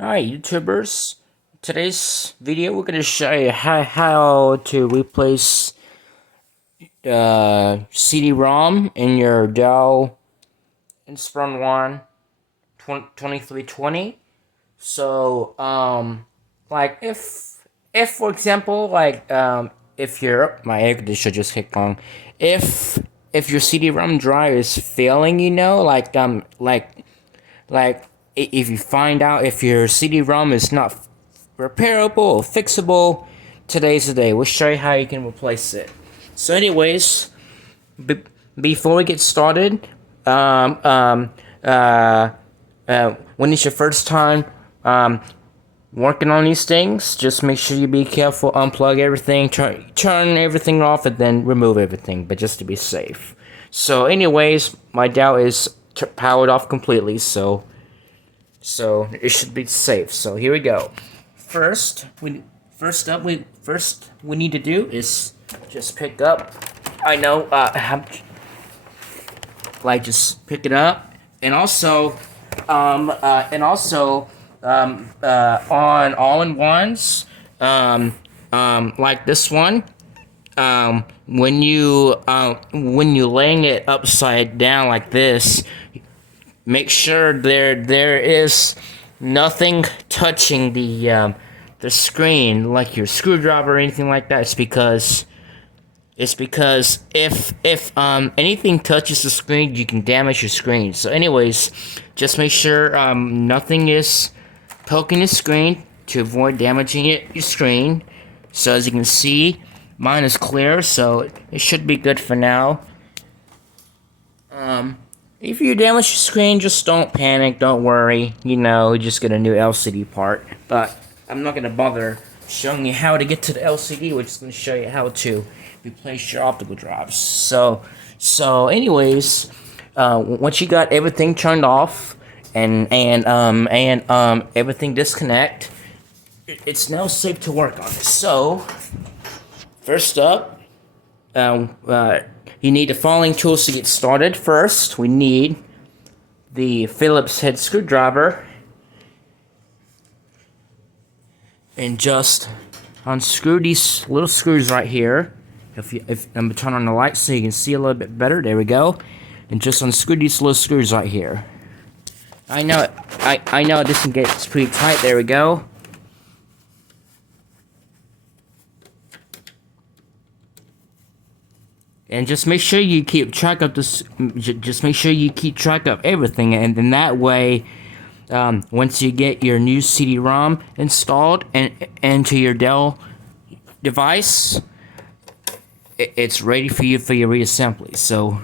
Hi YouTubers, today's video we're going to show you how to replace CD-ROM in your Dell Inspiron 1 2320. So, like if for example, if my air conditioner just kicked on, if your CD-ROM drive is failing, like if you find out if your CD-ROM is not repairable or fixable, today's the day. We'll show you how you can replace it. So anyways, before we get started, um, um, uh, when it's your first time working on these things, just make sure you be careful, unplug everything, turn everything off, and then remove everything, but just to be safe. So anyways, my Dell is powered off completely, so it should be safe. So here we go. First we need to do is just pick up. I know, just pick it up, and also, on all-in-ones, like this one. When you laying it upside down like this, make sure there is nothing touching the screen, like your screwdriver or anything like that. It's because if anything touches the screen, you can damage your screen. So anyways, just make sure nothing is poking the screen to avoid damaging your screen. So as you can see, mine is clear, so it should be good for now. If you damage your screen, just don't panic, don't worry. You just get a new LCD part. But I'm not gonna bother showing you how to get to the LCD. We're just gonna show you how to replace your optical drives. So anyways, once you got everything turned off and everything disconnect, it's now safe to work on. So first up, you need the following tools to get started. First, we need the Phillips head screwdriver, and just unscrew these little screws right here. If I'm gonna turn on the light so you can see a little bit better. There we go. And just unscrew these little screws right here. I know this one gets pretty tight. There we go. And just make sure you keep track of this. Just make sure you keep track of everything, and then that way, once you get your new CD-ROM installed and into your Dell device, it's ready for you for your reassembly. So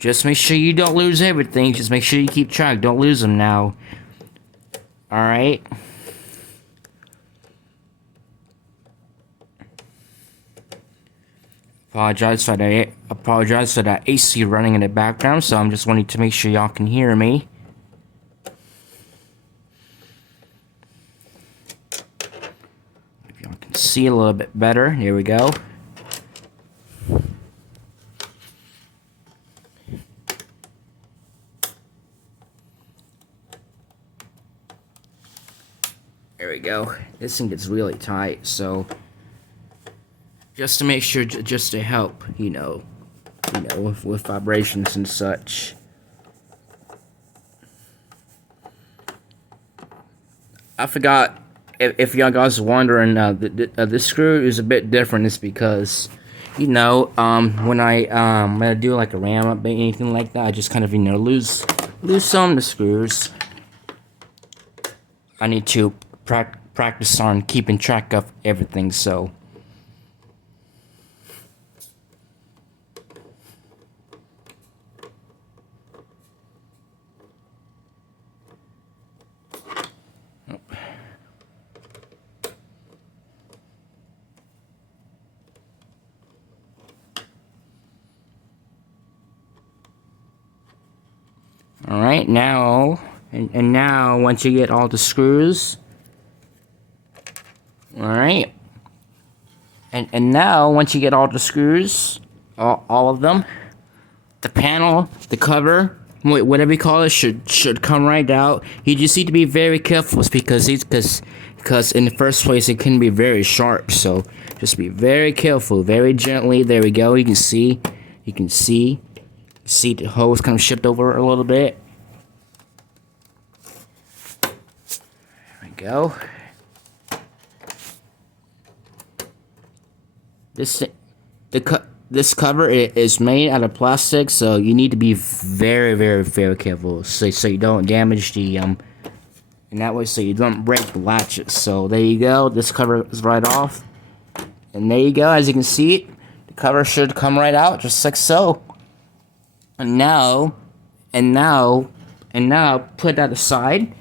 just make sure you don't lose everything. Just make sure you keep track. Don't lose them now. All right. Apologize for that AC running in the background, so I'm just wanting to make sure y'all can hear me. If y'all can see a little bit better, here we go. There we go. This thing gets really tight, so just to make sure, just to help, with vibrations and such. I forgot, if y'all guys are wondering, this screw is a bit different. It's because, when I do like a RAM update, anything like that, I just kind of, lose some of the screws. I need to practice on keeping track of everything, so. Alright, now, and now, once you get all the screws, alright, and now, once you get all the screws, all of them, the panel, the cover, whatever you call it should come right out. You just need to be very careful because in the first place it can be very sharp. So just be very careful, very gently. There we go. You can see the hose kind of shift over a little bit. There we go. This cover is made out of plastic, so you need to be very, very, very careful, so you don't damage the and that way, so you don't break the latches. So there you go. This cover is right off, and there you go. As you can see, the cover should come right out, just like so. And now, put that aside.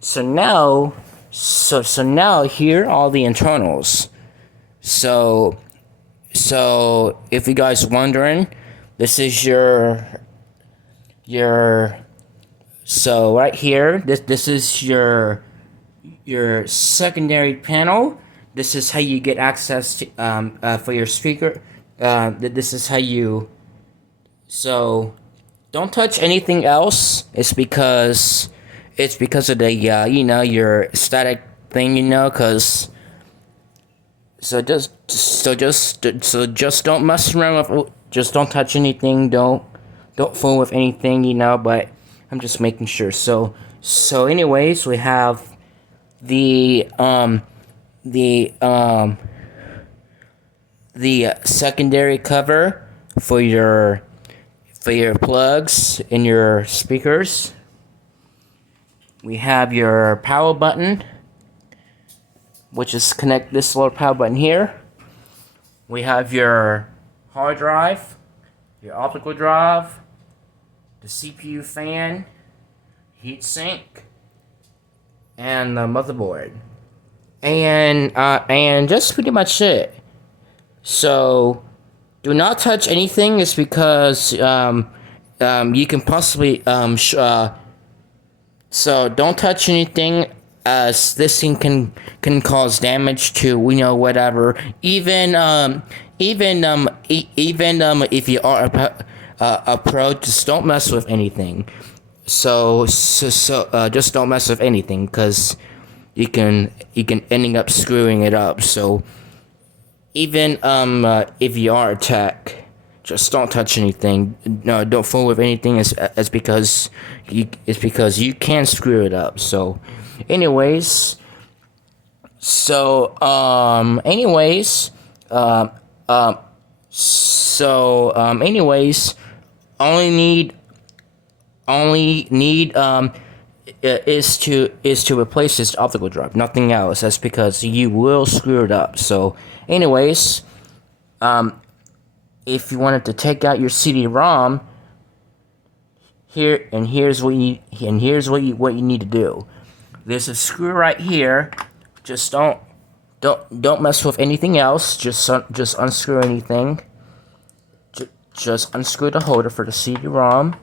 So now, here are all the internals. So if you guys are wondering, this is so right here, this is your secondary panel. This is how you get access to for your speaker. This is how you. So don't touch anything else. It's because of the your static thing, cause. So just don't mess around with. Just don't touch anything. Don't fool with anything, But I'm just making sure. So anyways, we have the secondary cover for your plugs in your speakers. We have your power button, which is connect this little power button here. We have your hard drive, your optical drive, the CPU fan, heatsink, and the motherboard, and just pretty much it. So do not touch anything. It's because you can possibly so don't touch anything, as this thing can cause damage to whatever. Even if you are a pro, just don't mess with anything. So just don't mess with anything, because you can ending up screwing it up. So even if you are a tech, just don't touch anything. No, don't fool with anything. It's because you can screw it up. So anyways, only need is to replace this optical drive, nothing else. That's because you will screw it up. So anyways, if you wanted to take out your CD-ROM, here's what you need to do. There's a screw right here. Just don't mess with anything else. Just unscrew anything. Just unscrew the holder for the CD-ROM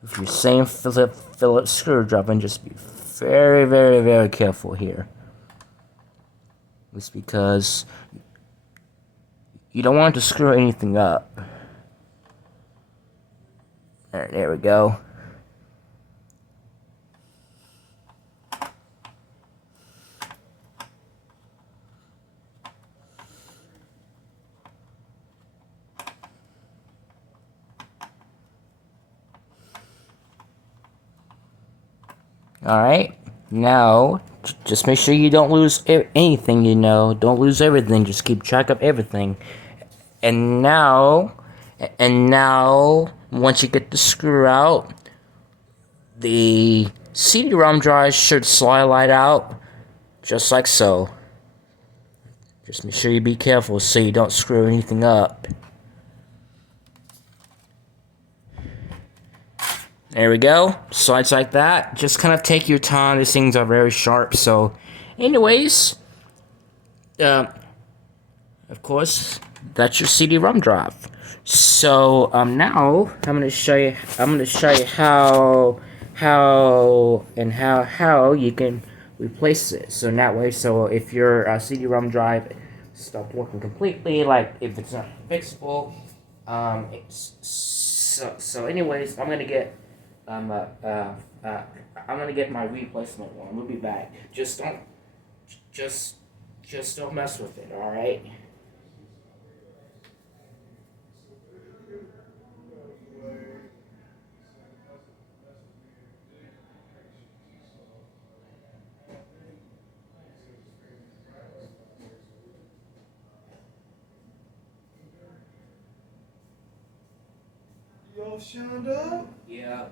with your same Phillips screwdriver, and just be very, very, very careful here. It's because you don't want to screw anything up. Alright, there we go. Alright, now, just make sure you don't lose anything, Don't lose everything, just keep track of everything. And now, once you get the screw out, the CD-ROM drive should slide out, just like so. Just make sure you be careful so you don't screw anything up. There we go. Slides like that. Just kind of take your time. These things are very sharp. So, anyways, of course, that's your CD-ROM drive. So now I'm gonna show you how you can replace it. So in that way, so if your CD-ROM drive stopped working completely, like if it's not fixable, so anyways, I'm gonna get Um, uh, uh, uh, I'm gonna get my replacement one. We'll be back. Just, just don't mess with it. All right. Yo, Shonda? Yeah.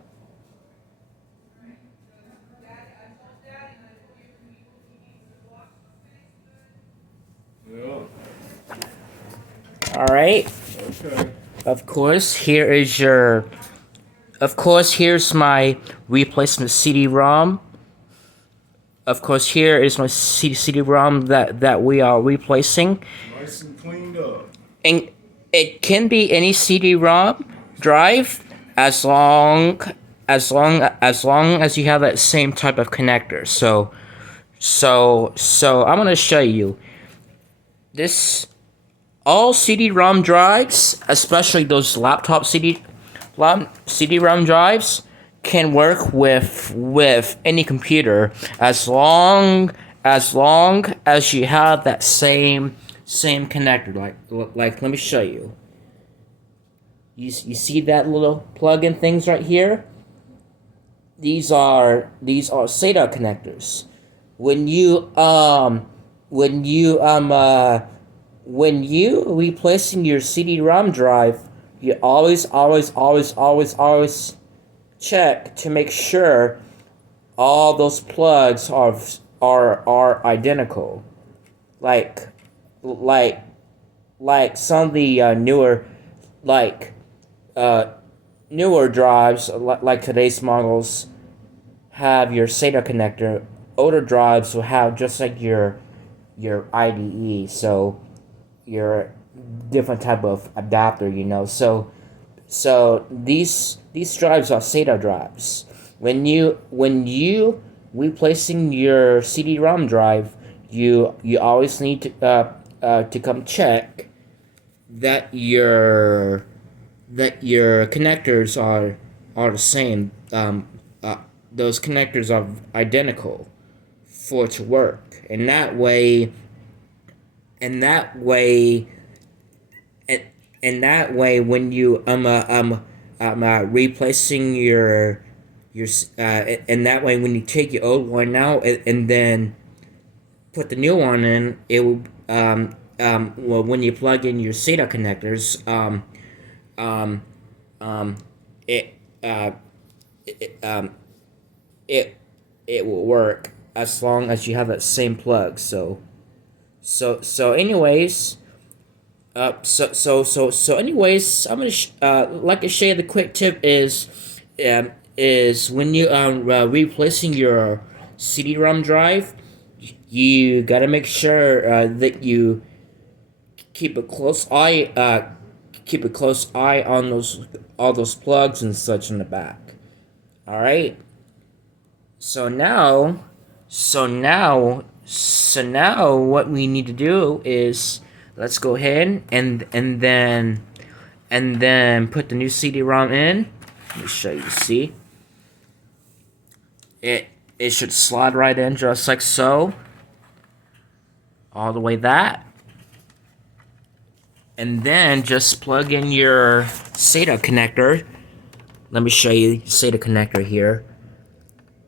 Yeah. All right. Okay. Of course, here is your. Of course, here's my replacement CD-ROM. Of course, here is my CD-ROM that we are replacing. Nice and cleaned up. And it can be any CD-ROM drive as long as you have that same type of connector. So I'm gonna show you this. All CD-ROM drives, especially those laptop CD-ROM drives, can work with any computer as long as you have that same connector. Like let me show you. You see that little plug-in things right here? These are SATA connectors. When you when you when you replacing your CD-ROM drive, you always check to make sure all those plugs are identical. Like like like some of the like uh, newer drives like today's models have your SATA connector. Older drives will have just like your IDE. So your different type of adapter, So these drives are SATA drives. When you replacing your CD-ROM drive, you always need to come check that your connectors are the same. Those connectors are identical for it to work, and that way and, and that way when you replacing your and that way when you take your old one out and then put the new one in, it will well, when you plug in your SATA connectors, um um it it it it will work as long as you have that same plug. So anyways, anyways, I'm gonna like to share the quick tip is when you replacing your CD-ROM drive, you gotta make sure that you keep a close eye on those all those plugs and such in the back. All right. So now, so now, what we need to do is let's go ahead and then put the new CD-ROM in. Let me show you. See, it should slide right in just like so, all the way that, and then just plug in your SATA connector. Let me show you SATA connector here.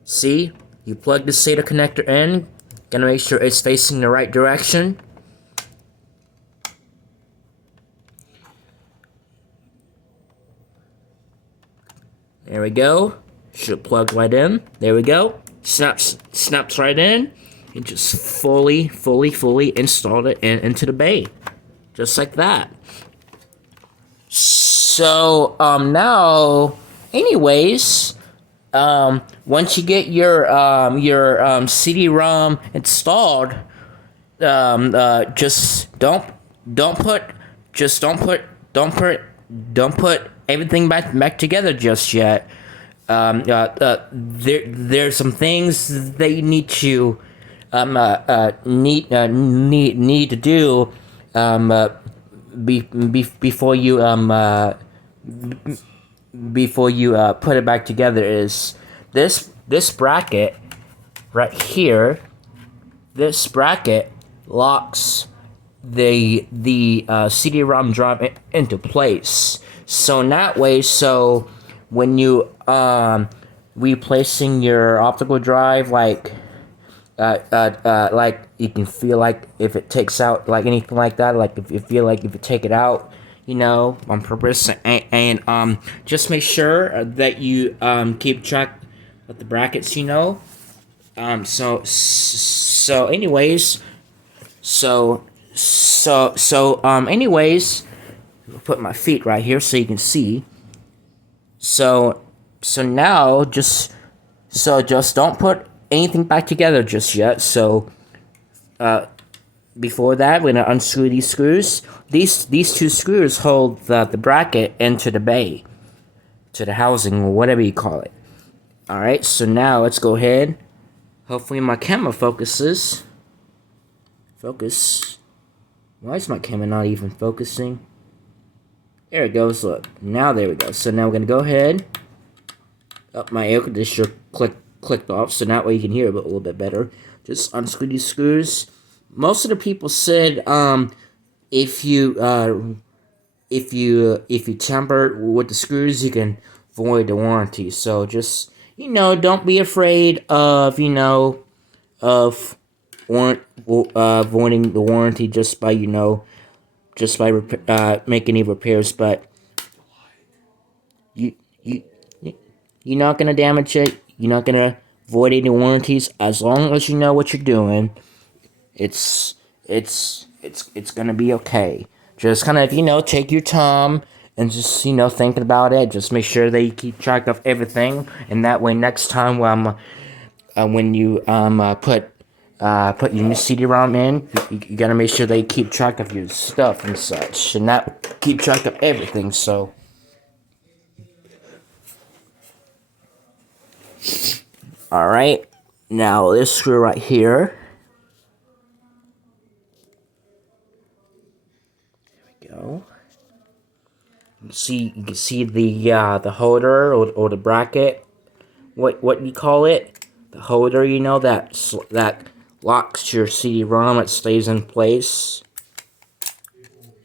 See, you plug the SATA connector in. Gonna make sure it's facing the right direction. There we go. Should plug right in. There we go. Snaps right in. And just fully installed it into the bay. Just like that. So, now, anyways, once you get your CD-ROM installed, just don't put just don't put everything back together just yet. There's some things that you need to do before you put it back together is this bracket right here. This bracket locks the CD-ROM drive into place. So in that way, so when you replacing your optical drive, like you can feel like if it takes out like anything like that, like if you feel like if you take it out, on purpose, and just make sure that you keep track of the brackets, so anyways, anyways, I'll put my feet right here so you can see. So now just don't put anything back together just yet. So before that, we're gonna unscrew these screws. These two screws hold the bracket into the bay, to the housing, or whatever you call it. All right. So now let's go ahead. Hopefully my camera focuses. Focus. Why is my camera not even focusing? There it goes. Look. Now there we go. So now we're gonna go ahead. Up my air conditioner clicked off, so that way you can hear it a little bit better. Just unscrew these screws. Most of the people said if you tamper with the screws, you can void the warranty. So just don't be afraid of voiding the warranty just by making any repairs, but you you're not gonna damage it. You're not gonna void any warranties as long as you know what you're doing. It's gonna be okay. Just kind of take your time and just thinking about it. Just make sure that you keep track of everything, and that way next time when you put your new CD-ROM in, you gotta make sure that you keep track of your stuff and such, and not keep track of everything. So. Alright, now this screw right here. There we go. You can see the holder or the bracket. What you call it? The holder, that locks your CD-ROM. It stays in place.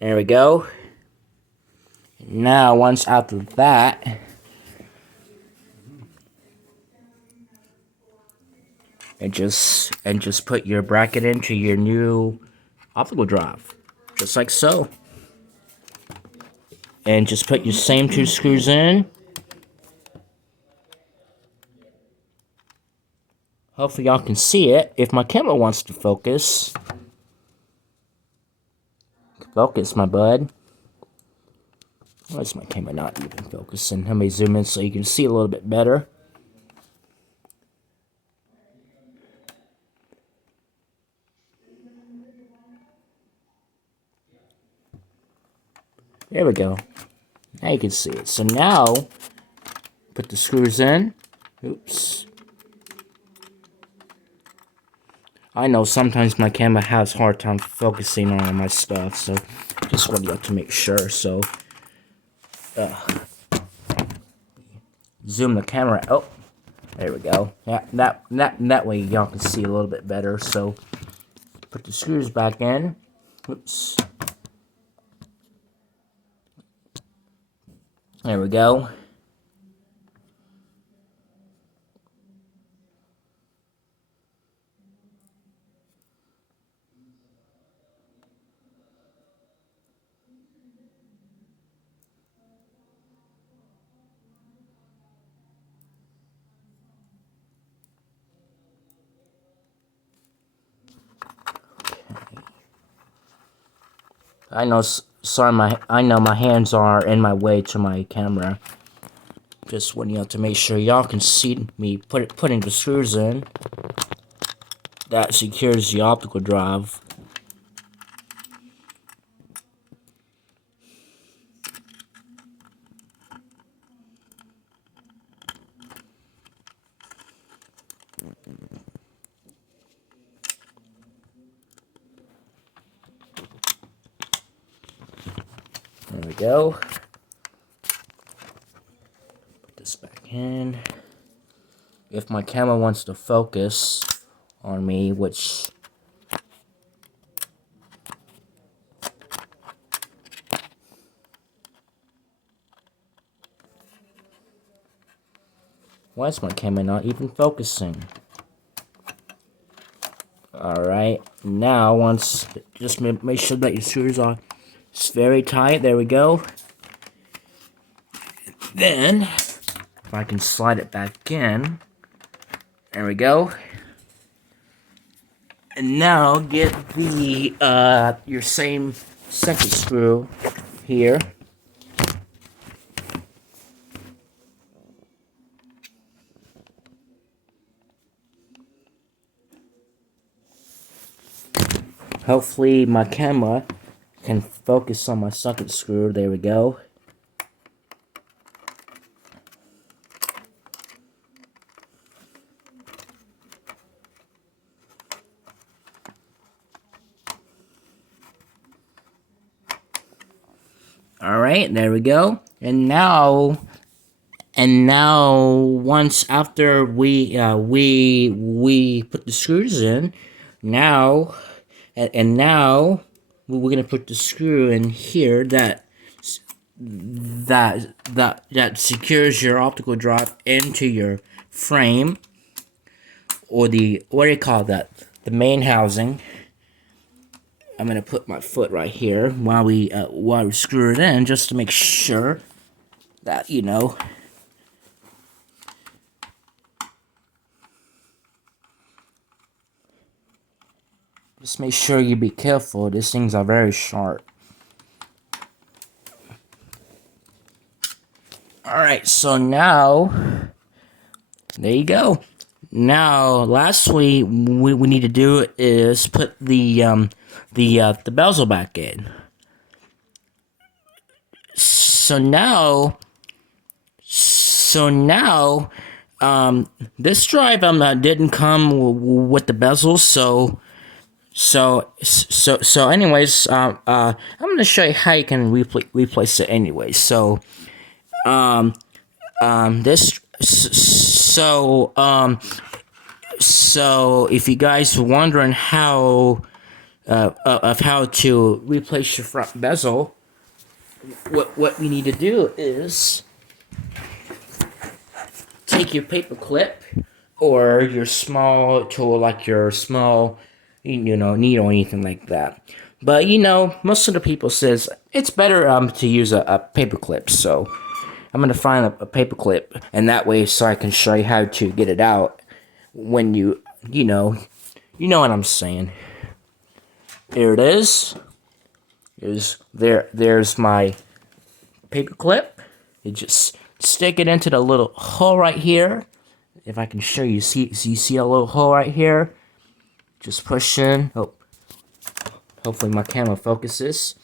There we go. Now once after that, and just put your bracket into your new optical drive, just like so. And just put your same two screws in. Hopefully y'all can see it. If my camera wants to focus. Focus, my bud. Why is my camera not even focusing? Let me zoom in so you can see a little bit better. There we go. Now you can see it. So now, put the screws in. Oops. I know sometimes my camera has a hard time focusing on my stuff, so just want you to make sure. So, zoom the camera. Oh, there we go. Yeah, that way y'all can see a little bit better. So, put the screws back in. Oops. There we go. I know, sorry, I know my hands are in my way to my camera. Just want to make sure y'all can see me putting the screws in. That secures the optical drive. There we go. can. If my camera wants to focus on me, which... Why is my camera not even focusing? Alright, now once, just make sure that your screws are very tight. There we go. Then, if I can slide it back in, there we go. And now get the your same second screw here. Hopefully my camera can focus on my second screw. There we go. Alright, there we go. And now once after we put the screws in, now we're gonna put the screw in here that secures your optical drive into your frame, or the, what do you call that, the main housing. I'm gonna put my foot right here while we screw it in, just to make sure that, you know, just make sure you be careful. These things are very sharp. Alright, so now, there you go. Now, lastly, we need to do is put the bezel back in. So now, this drive didn't come with the bezels, so anyways, I'm gonna show you how you can replace it anyways. So, so if you guys are wondering how to replace your front bezel, what you need to do is take your paper clip or your small tool, like your small, you know, needle or anything like that. But you know, most of the people says it's better to use a paper clip. So I'm gonna find a paper clip, and that way, so I can show you how to get it out when you know what I'm saying. Here it is. There's my paper clip. You just stick it into the little hole right here. If I can show you, you see a little hole right here. Just push in. Oh, hopefully my camera focuses.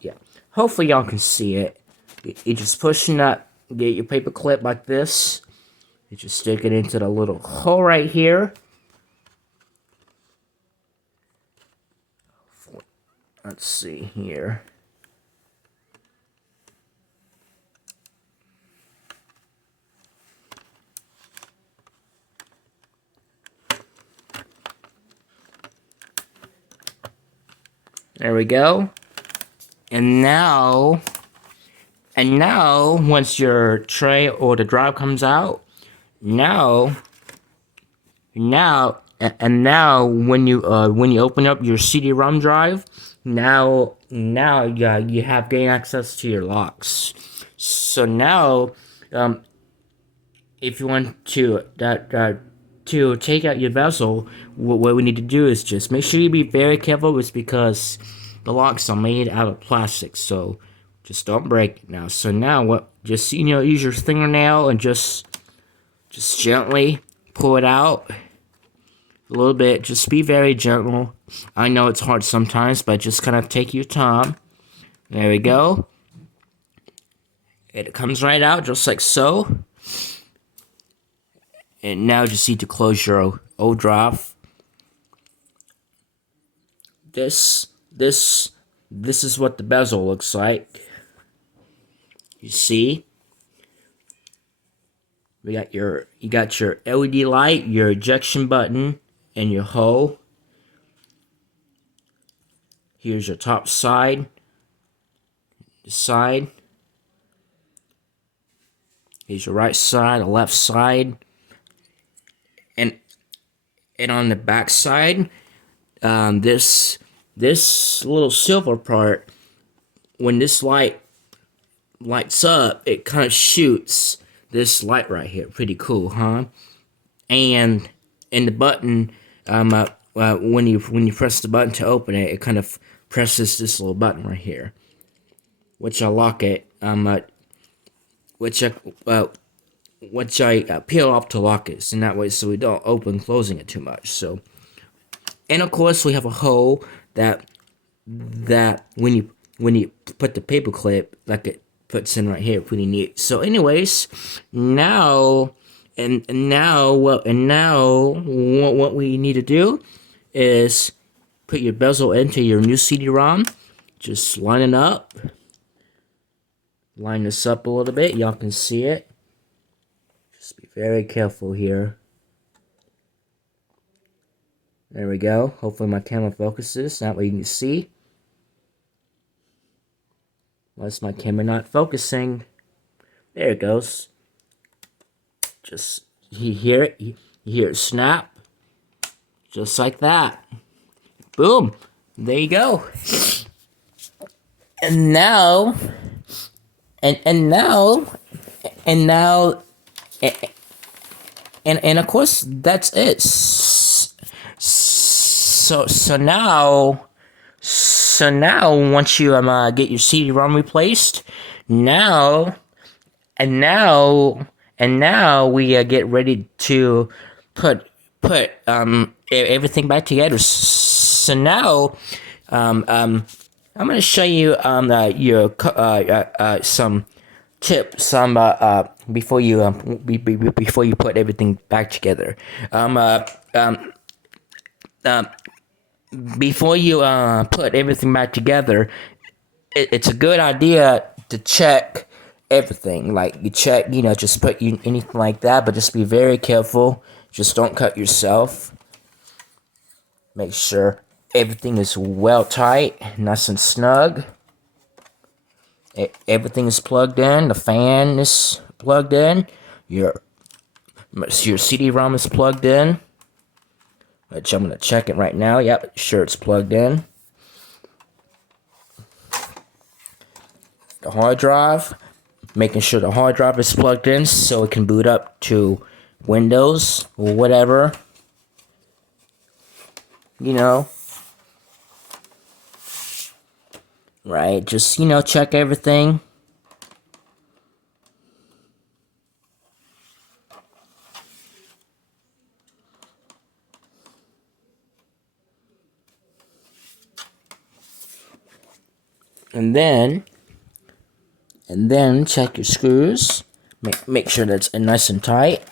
Yeah. Hopefully y'all can see it. You just pushing that. Get your paper clip like this. You just stick it into the little hole right here. Let's see here. There we go. And now, once your tray or the drive comes out, now when you open up your CD-ROM drive, now you have gain access to your locks. So now, if you want to take out your bezel, what we need to do is just make sure you be very careful. It's because the locks are made out of plastic, so just don't break it now. So now just use your fingernail and just gently pull it out a little bit. Just be very gentle. I know it's hard sometimes, but just kind of take your time. There we go. It comes right out just like so. And now just need to close your old drive. This is what the bezel looks like. You see? you got your LED light, your ejection button, and your hole. Here's your top side, the side. Here's your right side, the left side, and on the back side, this little silver part, when this light lights up, it kind of shoots this light right here. Pretty cool, huh? And the button, when you press the button to open it, it kind of presses this little button right here, which I lock it. Which I peel off to lock it, and that way so we don't open closing it too much. So, and of course we have a hole that when you put the paper clip, like it puts in right here, pretty neat. So anyways, now what we need to do is put your bezel into your new CD-ROM. Just line it up. Line this up a little bit. Y'all can see it. Just be very careful here. There we go. Hopefully my camera focuses. That way you can see. Unless my camera not focusing. There it goes. Just, you hear it? You hear it snap? Just like that. Boom. There you go. And now, and of course that's it. So now once you get your CD-ROM replaced, now we get ready to put everything back together. So now I'm gonna show you your some tips before you put everything back together. Before you put everything back together, it's a good idea to check everything. Like you check, just put anything like that, but just be very careful. Just don't cut yourself. Make sure everything is well tight, nice and snug. Everything is plugged in. The fan is plugged in. Your CD-ROM is plugged in. Which I'm gonna check it right now. Yep, sure it's plugged in. The hard drive, making sure the hard drive is plugged in so it can boot up to Windows or whatever. Right, just check everything. And then check your screws. Make sure that's nice and tight.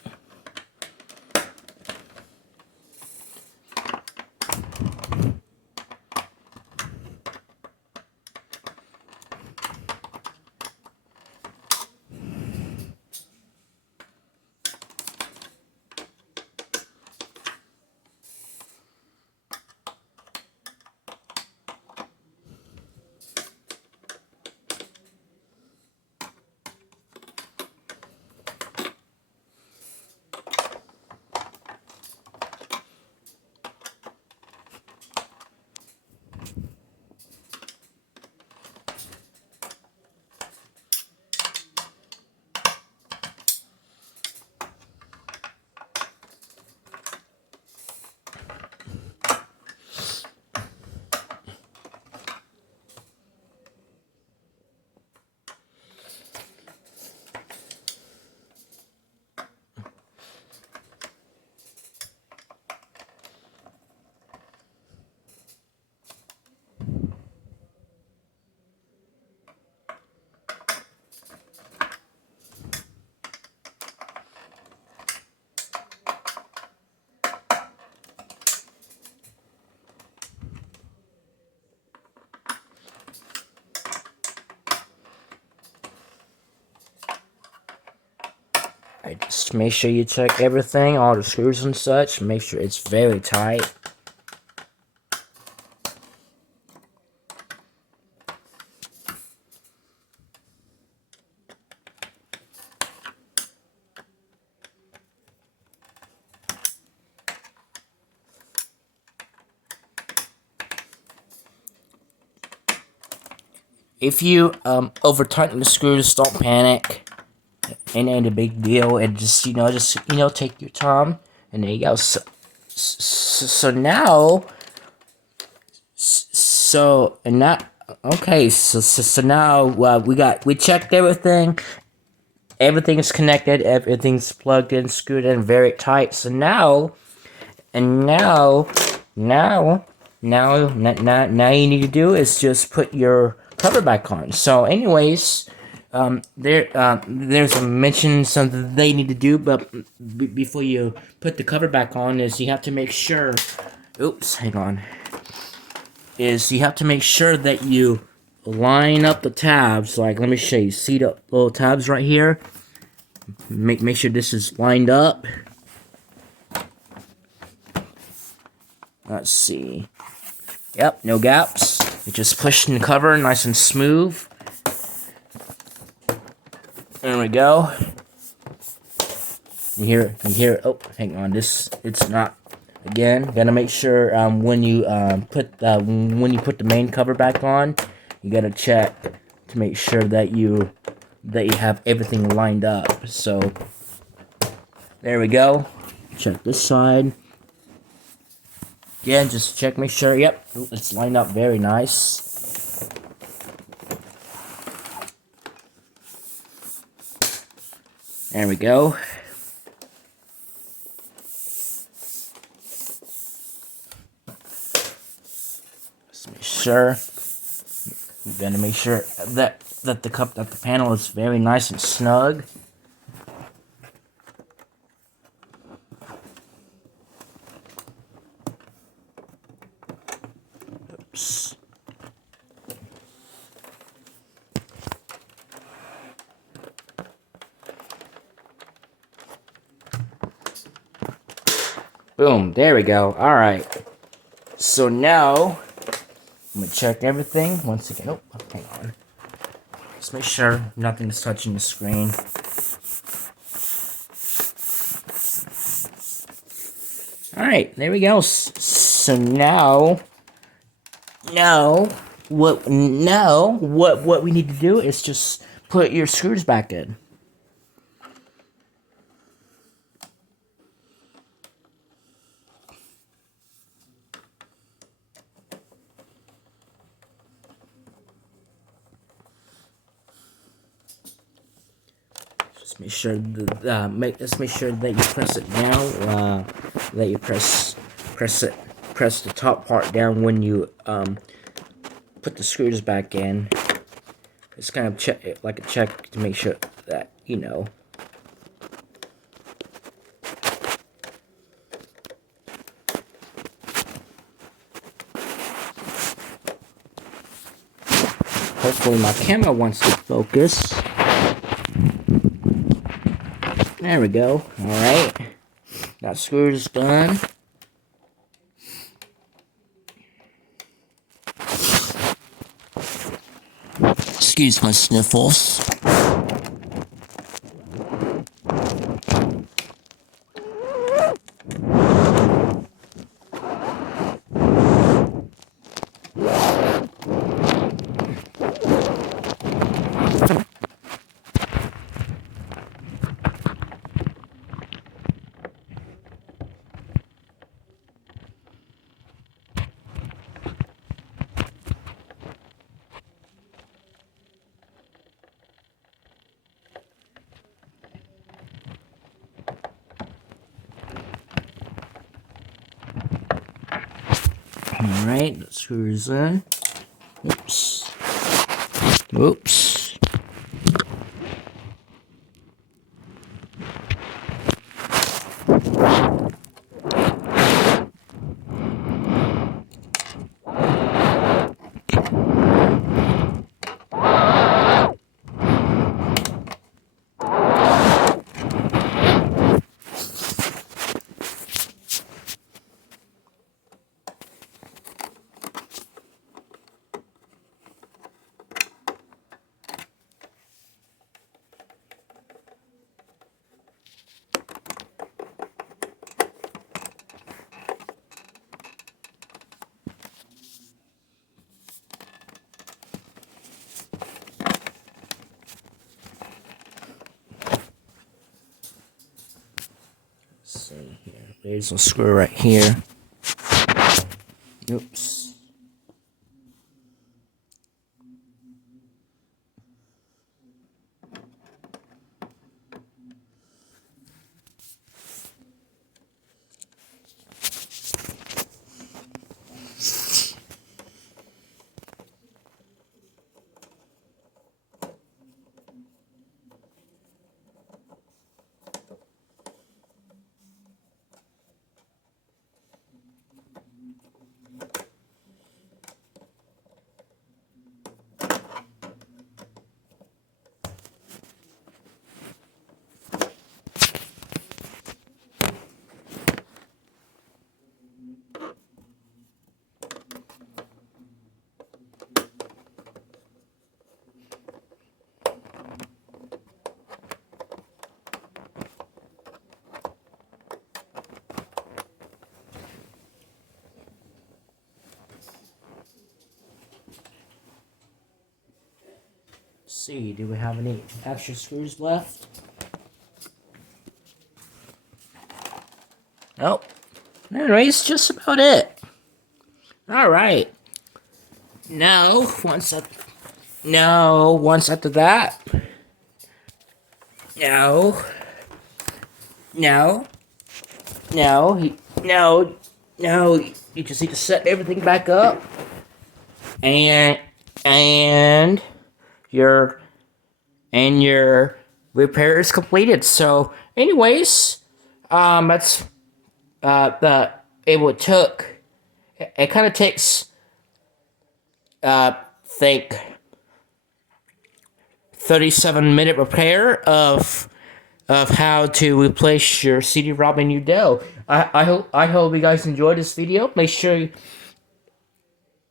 first, make sure you check everything, all the screws and such. Make sure it's very tight. If you over tighten the screws, don't panic. Ain't a big deal. And just take your time. And there you go. So now, okay. So now we checked everything. Everything is connected. Everything's plugged in, screwed in, very tight. So now you need to do is just put your cover back on. So anyways, there's a mention something they need to do, but before you put the cover back on is you have to make sure, hang on, is you have to make sure that you line up the tabs. Like, let me show you, see the little tabs right here? Make sure this is lined up. Let's see. Yep, no gaps. You just push in the cover nice and smooth. There we go. You hear, oh, hang on, it's not, again, gotta make sure, when you put the main cover back on, you gotta check to make sure that you have everything lined up. So, there we go. Check this side. Again, just check, make sure, yep, it's lined up very nice. There we go. Just make sure, you gotta make sure that the panel is very nice and snug. Oops. Boom, there we go. Alright. So now, I'm gonna check everything once again. Oh, hang on. Just make sure nothing's touching the screen. Alright, there we go. So now what we need to do is just put your screws back in. Just make sure let's make sure that you press it down. That you press the top part down when you put the screws back in. It's kind of like a check to make sure that you know. Hopefully my camera wants to focus. There we go. Alright. That screws done. Excuse my sniffles. Alright, that screws in. Oops. Oops. There's a screw right here. Oops. See, do we have any extra screws left? Nope. Anyways, just about it. Alright. Once after that. No. No. No. No. No. You just need to set everything back up. And your repair is completed. So anyways, that's it kind of takes think 37-minute repair of how to replace your CD-ROM in your Dell. I hope you guys enjoyed this video. Make sure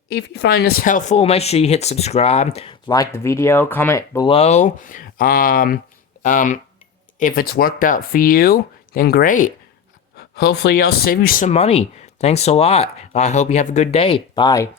if you find this helpful, make sure you hit subscribe, like the video, comment below. If it's worked out for you, then great. Hopefully I'll save you some money. Thanks a lot. I hope you have a good day. Bye.